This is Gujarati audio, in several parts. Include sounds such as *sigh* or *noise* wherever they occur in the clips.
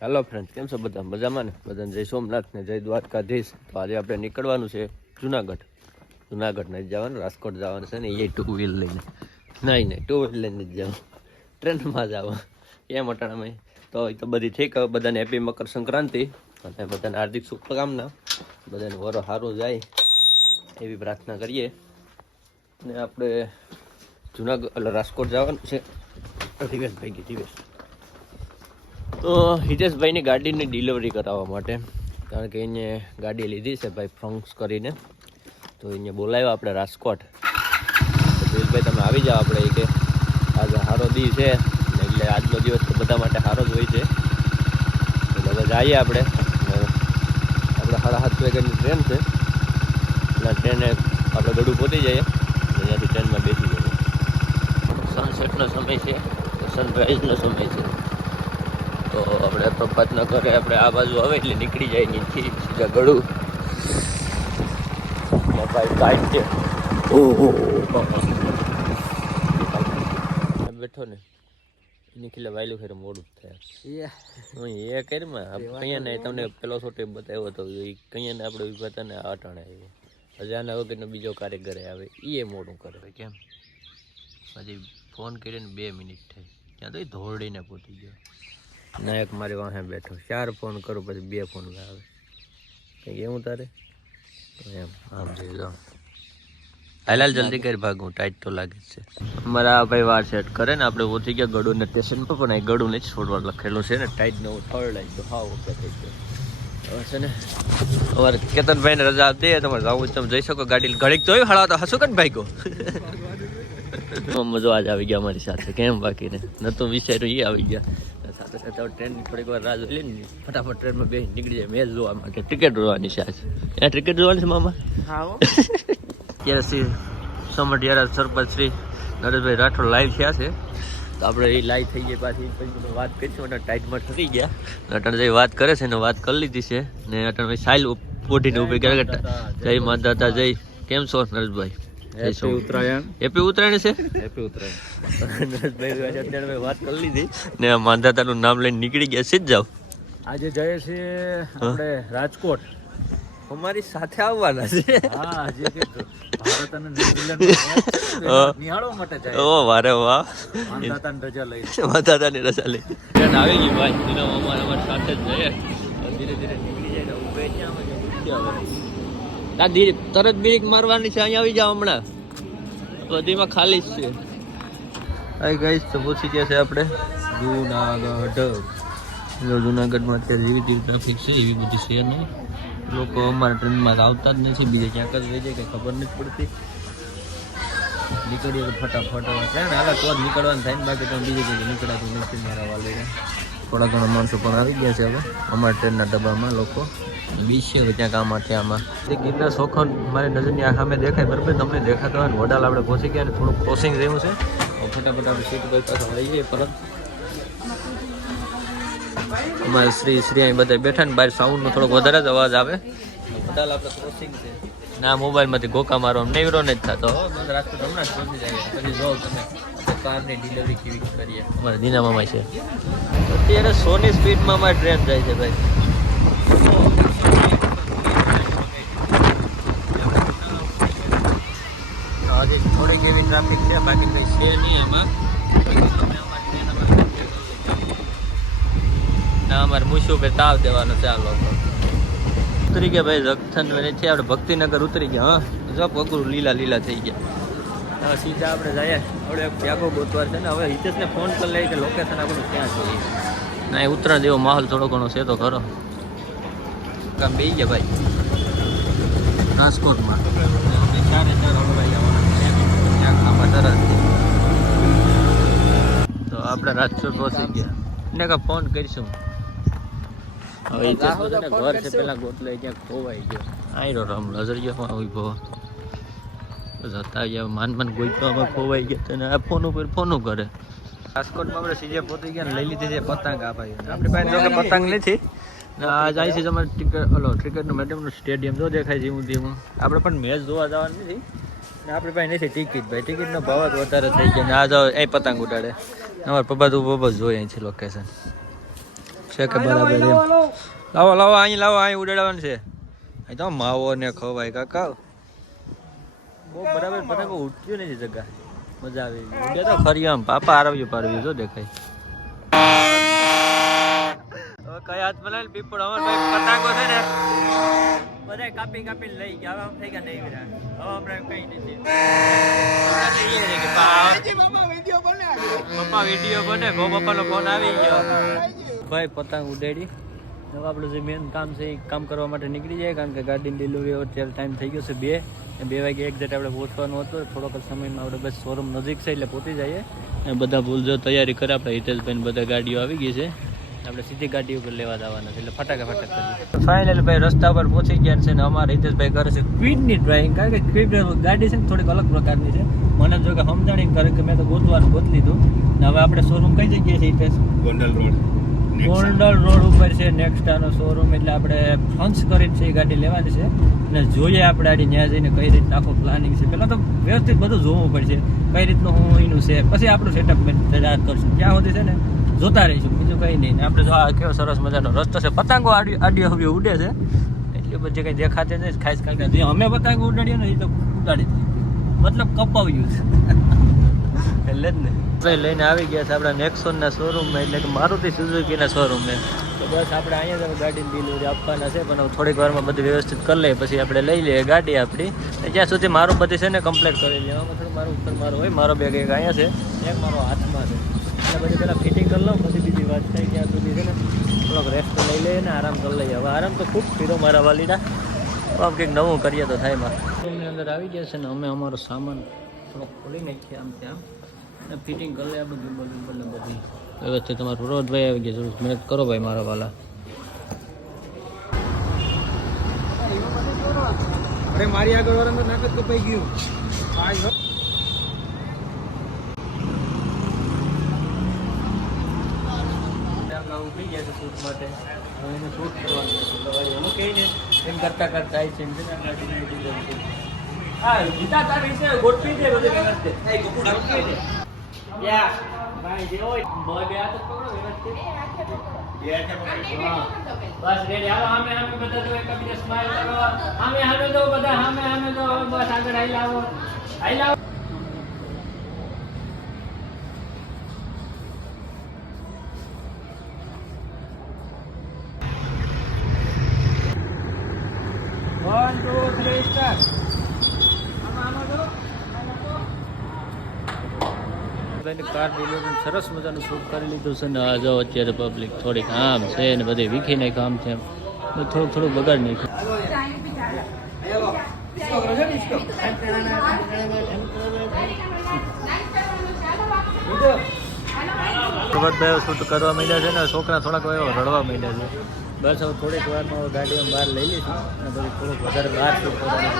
હાલો ફ્રેન્ડ કેમ છો બધા? મજામાં ને? બધાને જય સોમનાથ ને જય દ્વારકાધીશ. તો આજે આપણે નીકળવાનું છે જુનાગઢ. જુનાગઢ નહીં જવાનું, રાજકોટ જવાનું છે ને, એ ટુ વ્હીલ લઈને. નહીં નહીં ટુ વ્હીલ લઈને જ જવાનું. ટ્રેનમાં જવા એમ અટાણામાં? તો એ તો બધી ઠીક હવે બધાને હેપી મકર સંક્રાંતિ અને બધાને હાર્દિક શુભકામના. બધાને વરો સારું જાય. એવી પ્રાર્થના કરીએ. ને આપણે જુનાગઢ, એટલે રાજકોટ જવાનું છે. દિવેશ ભાઈ દિવેશ હિતેશભાઈની ગાડીની ડિલિવરી કરાવવા માટે. કારણ કે એને ગાડી લીધી છે ભાઈ ફ્રંક્સ કરીને. તો એને બોલાવ્યો આપણે રાજકોટ. તો તમે આવી જાઓ આપણે કે આજે સારો દી છે. એટલે આજનો દિવસ તો બધા માટે સારો જ હોય છે. એટલે હવે જઈએ આપણે. આપણે સાડા સાત વાગ્યાની ટ્રેન છે. એટલે ટ્રેને આપણે ગળું પહોંચી જઈએ. અહીંયાથી ટ્રેનમાં બેસી જઈએ. સનસેટનો સમય છે. સનરાઈઝનો સમય છે. તો આપણે પ્રભાતના ઘરે આપણે આ બાજુ આવે એટલે નીકળી જાય નીચે સીધા ગળું. ભાઈ કાંઈ છે. ઓહો બેઠો ને નીકળે વાયલું ખેર મોડું થાય. હું એ કરીમાં કઅહીંયા ને તમને પેલો છોટે બતાવ્યો હતો એ કઅહીંયા ને આપણે ઊભા હતા ને અટાણે આવ્યો હજી આના વગરનો બીજો કાર્યકર આવે એ મોડું કરે. કેમ? હજી ફોન કરીને બે મિનિટ થઈ. ત્યાં તો એ ધોરડીને પહોંચી ગયો. નાયક મારી વાહે બેઠો. ચાર ફોન કરું, પછી બે ફોન આવે કંઈક એવું તારે? એમ, આમ જઈ જાઉં હાલાલ, જલ્દી કરી ભાગું. ટાઈટ તો લાગે છે. મારા ભાઈ વાર સેટ કરે ને, આપણે ઓછી ગયા ગળું ને પર, પણ અહીં ગળું ને છોડવા લખેલું છે ને ટાઈટ નવું થર્ડ લાઈન તો હા ઓકે થઈ ગયો. છે ને, અમારે કેતનભાઈને રજા આપી દઈએ, તમારે જવું તમે જઈ શકો. ગાડી ઘડીક તો હળવા *laughs* તો હસું કે ભાઈ કો મજો આજ આવી ગયા અમારી સાથે. કેમ બાકી ને? તો વિચાર્યું એ આવી ગયા. હવે ટ્રેનની થોડીક વાર રાહ જોઈ ને ફટાફટ ટ્રેનમાં બે નીકળી જાય. મેચ જોવા માટે ટિકિટ જોવાની છે આજ. ત્યાં ટિકિટ જોવાની છે મામા? ત્યારે શ્રી સમઢિયારા સરપંચ શ્રી નરેશભાઈ રાઠોડ લાઈવ થયા છે. તો આપણે એ લાઈવ થઈ ગયા પાછી. પછી વાત કરીશું અને ટાઈટમાં થઈ ગયા. અટણ જે વાત કરે છે ને વાત કરી લીધી છે. ને અટણભાઈ સાઈલ પોટીને ઊભી કરે જય માતા જય. કેમ છો નરેશભાઈ? જય ઉત્તરાયણ હેપી ઉત્તરાયણ છે? હેપી ઉત્તરાયણ નરેશભાઈ અત્યારે મેં વાત કરી લીધી. ને માંધાતાનું નામ લઈને નીકળી ગયા સીધ જાવ આજે જઈએ છીએ આપણે રાજકોટ. અમારી સાથે આવવાના છે. હા આજે ભારત અને ન્યુઝીલેન્ડ નિહાળવા માટે જાય ઓ વારે વાહ. માંધાતાની રજા લઈ. માતાની રજા લઈ. ટ્રેન આવી ગઈ ભાઈ. દિનો અમારે અમારી સાથે જ જઈએ. ધીરે ધીરે નીકળી જાય ને ઉભે ત્યાં આવે આ તરત બ્રેક મારવાની છે, અહીંયા આવી જાઓ હમણાં. બધીમાં ખાલી જ છે હાઈ ગાઈસ તો પહોંચી ગયા છે આપણે. જુનાગઢ. એટલે જુનાગઢમાં અત્યારે એવી રીતે ટ્રાફિક છે, એવી બધી છે નહીં. લોકો અમારા ટ્રેનમાં આવતા જ નથી, બીજે ક્યાંક જ રહી જાય કે ખબર નથી પડતી. નીકળીએ તો ફટાફટ ટ્રેન હાલે તો જ નીકળવાનું થાય ને, બાકી તો બીજે જગ્યાએ નીકળાતું નથી મારા વાલે થોડા ઘણા માણસો પણ આવી ગયા છે હવે, અમારા ટ્રેનના ડબ્બામાં લોકો. બીચ છે માટે આમાં. ત્યાંમાં ગીરના શોખન મારી નજરની આ સામે દેખાય. બરાબર તમને દેખાતા હોય ને વડાલ આપણે પહોંચી ગયા અને થોડુંક ક્રોસિંગ રહ્યું છે. ફટાફટ આપણે સીટ પર પાછા વળી જઈએ પરત. અમારે શ્રી શ્રી અહીં બધા બેઠા ને બહાર સાઉન્ડનો થોડોક વધારે જ અવાજ આવે. વડાલ આપણે ક્રોસિંગ છે. ના મોબાઈલમાંથી ગોકા મારો નેવરો જ થતો. રાજકોટ હમણાં જ પહોંચી જાય. પછી જો તમે. કારની ડિલિવરી કેવી કરીએ. અમારે દીનામામાં છે. અત્યારે સોની સ્પીડમાં અમારી ટ્રેન જાય છે ભાઈ. એવી ટ્રાફિક છે બાકી કંઈ છે નહીં એમાં. ના અમારે મૂછું કે તાવ દેવાનો છે આ લોકો. ઉતરી ગયા ભાઈ રક્ષણ છે આપણે ભક્તિનગર ઉતરી ગયા હા. જો પગરું લીલા લીલા થઈ ગયા. હવે સીધા આપણે જઈએ. આપણે એક ત્યાગો ગોતવાર છે ને હવે હિતેશને ફોન કરી લઈએ કે લોકેશન આપણું ક્યાં છે ના એ ઉત્તરાયણ જેવો માહોલ થોડો ઘણો છે તો ખરો. કામ બે ગયા ભાઈ. રાજકોટમાં. ચારે ચાર હળવાઈ જવાના. તરત તો આપણે રાજકોટ પહોંચી ગયા. એને કાં ફોન કરીશું. હવે ઘર છે પેલા ગોતલે ક્યાંક ખોવાઈ ગયો. આયરો રમ નજર ગયો ઊભો જતા ગયા માન માન અમે ખોવાઈ ગયા તને આ ફોન ઉપર ફોન કરે. રાજકોટમાં આપણે સીધે પહોંચી ગયા ને લઈ લીધી છે પતંગ આ ભાઈ આપણી પાસે જો કે પતંગ નથી. આ જાય છે તમારે ટિકિટ ઓલો ક્રિકેટનું મેડમનું સ્ટેડિયમ જો દેખાય ધીમું આપણે પણ મેચ જોવા જવાનું નથી. ને આપણી પાસે નથી ટિકિટ ભાઈ. ટિકિટનો ભાવ જ વધારે થઈ ગયો આ જો એ પતંગ ઉડાડે. અમારે પપ્પા તો પપ્પા જોઈએ છે લોકેશન છે કે બરાબર એમ. લાવો લાવો અહીં લાવો અહીં ઉડાડવાનું છે. અહીં તો માવો ને ખવાય કાકા. બહુ બરાબર પતંગ ઉઠ્યું નથી જગા મજા આવી. ઉડે તો ફરી આમ. પાપા આરવ્યું પારવ્યું જો દેખાય. કયા હાથ બનાવે પીપળ. અમાર ભાઈ પતંગો છે ને. બધા કાપી કાપી લઈ ગયા. આમ થઈ ગયા નહીં હવે આપણે કઈ નથી પપ્પા વીડિયો બને ગો પપ્પાનો ફોન આવી ગયો. ભાઈ, પતંગ ઉડાડી. હવે આપણું જે મેન કામ છે એ કામ કરવા માટે નીકળી જાય, કારણ કે ગાડીની ડિલિવરી અત્યારે ટાઈમ થઈ ગયો છે બે. બે વાગે એક્ઝેક્ટ આપણે પહોંચવાનું હતું. થોડોક સમયમાં આપણે બસ શોરૂમ નજીક છે એટલે પહોંચી જઈએ. બધા ભૂલજો, તૈયારી કરે આપણે હિતેશભાઈ બધા ગાડીઓ આવી ગઈ છે. આપણે સીધી ગાડી ઉપર લેવા જવાના છે, એટલે ફટાકા ફટાક ફાઇનલ ભાઈ રસ્તા પર પહોંચી ગયા છે ને અમારા હિતેશભાઈ કરે છે ક્વિડની ડ્રાઇવિંગ કારણ કે ક્વિડ ગાડી છે ને થોડીક અલગ પ્રકારની છે. મને જો કે સમજાણી કરે કે મેં તો ગોતવાનું ગોત લીધું. ને હવે આપણે શોરૂમ કઈ જગ્યાએ છે Hitesh? Gondal road. Golden road ઉપર છે નેક્સ્ટ આનો શોરૂમ એટલે આપણે ફંક્સ કરીને છે, એ ગાડી લેવાની છે. અને જોઈએ આપણે આડી ત્યાં જઈને કઈ રીતના આખું પ્લાનિંગ છે. પહેલાં તો વ્યવસ્થિત બધું જોવું પડશે. કઈ રીતનું હું એનું છે. પછી આપણું સેટઅપ તૈયાર કરશું. ત્યાં સુધી છે ને જોતા રહીશું. બીજું કંઈ નહીં. આપણે જો આ કેવો સરસ મજાનો રસ્તો છે. પતંગો આડી આડી હવે ઉડે છે. એટલી બધી કંઈ દેખાતી નહીં ખાસ કારણ કે અમે પતંગ ઉડાડીએ ને, એ તો ઉડાડી મતલબ કપાવ્યું છે. એટલે જ ને. લઈને આવી ગયા છે આપણા નેક્સોન ના શોરૂમમાં, એટલે કે મારુતિ સુઝુકી ના શોરૂમ તો બસ આપણે અહીંયા જ હવે ડિલિવરી આપવાના છે, પણ થોડીક વારમાં બધું વ્યવસ્થિત કરી લઈએ, પછી આપણે લઈ લઈએ ગાડી આપણી. જ્યાં સુધી મારું બધી છે ને કમ્પ્લીટ કરી લઈએ. આમાં મારું ઉપર મારું હોય, મારો બેગ એક અહીંયા છે, એક મારો હાથમાં છે. એટલે પછી પહેલાં ફિટિંગ કરી લઉં, પછી બીજી વાત થાય ત્યાં સુધી છે ને, થોડોક રેસ્ટ લઈ લઈએ ને આરામ કરી લઈએ. હવે આરામ તો ખૂબ ફીરો મારા વાલીના. આમ કંઈક નવું કરીએ તો થાયમાં અંદર આવી ગયા છે ને, અમે અમારો સામાન થોડોક ખોલી નાખીએ આમ ત્યાં. ફિટિંગ કરી લે બધું બધું બધું બધી. વ્યવસ્થિત તમારું રોજભાઈ આવી ગયા જરૂર મહેનત કરો ભાઈ મારા વાલા. અરે મારી આગળ વાળા તો નાક જ કપાઈ ગયું. ગયા છે શૂટ માટે. હવે એને શૂટ કરવાનું એમ કરતા કરતા આવી છે એમ છે ને ગાડી નાખી દીધું છે. હા ગીતા તારી છે ગોઠવી દે બધી વ્યવસ્થિત. ગોઠવી દે ભાઈ જે હોય. બે હાથ પકડો. બસ રેડી હાલો બધા સ્માઈલ કરો બધા બસ આગળ આઈ લાવો આઈ લાવો one two three star car delivery સરસ મજાનું શૂટ કરી લીધું છે ને આ જો અત્યારે પબ્લિક થોડીક આમ છે ને બધી વીખી નાખ આમ છે. થોડું થોડુંક બગાડ નાખ્યું. શૂટ કરવા માંડ્યા છે ને, છોકરા થોડાક એવો રડવા માંડ્યા છે. બસ હવે થોડીક વારમાં ગાડી બહાર લઈ લઈશું અને પછી થોડુંક વધારે બહાર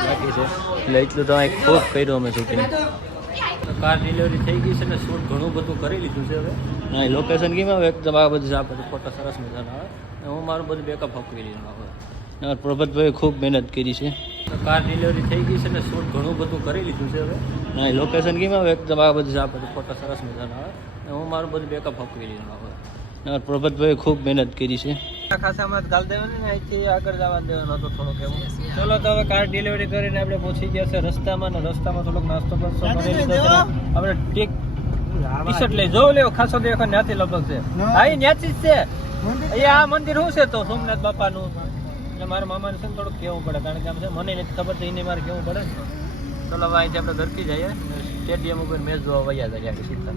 બાકી છે. એટલે એટલું તો અહીં ખૂબ કર્યું અમે શૂટિંગ કાર ડિલિવરી થઈ ગઈ છે ને શૂટ ઘણું બધું કરી લીધું છે હવે. હા લોકેશન કેમ આવે? એકદમ આ બધું આ બધું ફોટા સરસ મજાનો આવે. અને હું મારું બધું બેકઅપ આપી લીધું હવે. પ્રભાતભાઈએ ખૂબ મહેનત કરી છે. કાર ડિલિવરી થઈ ગઈ છે ને શૂટ ઘણું બધું કરી લીધું છે હવે. હા લોકેશન કેમ આવે? એકદમ આ બધું આ બધું ફોટા સરસ મજાનો આવે. અને હું મારું બધું બેકઅપ આપી લીધું હવે. અને પ્રભાતભાઈએ ખૂબ મહેનત કરી છે. ખાસામાં ગાલ દેવાનું ને અહીંથી આગળ જવા દેવાનો હતું થોડુંક એવું. ચલો તો હવે કાર ડિલિવરી કરીને આપણે પહોંચી ગયા છે રસ્તામાં ને રસ્તામાં થોડોક નાસ્તો બસ્તો કરી લીધો આપણે ટીક ટી શર્ટ લઈ જોવ લેવો ખાસો દેખો ન્યાથી લગભગ છે. હા એ ત્યાંથી જ છે. અહીંયા આ મંદિર શું છે તો સોમનાથ બાપાનું? એટલે મારા મામાને છે ને થોડુંક કેવું પડે કારણ કે આમ છે મને નથી ખબર તો એને મારે કેવું પડે. ચલો હવે અહીંથી આપણે ઘરથી જઈએ. સ્ટેડિયમ ઉપર મેચ જોવા વૈયા જાય સીધા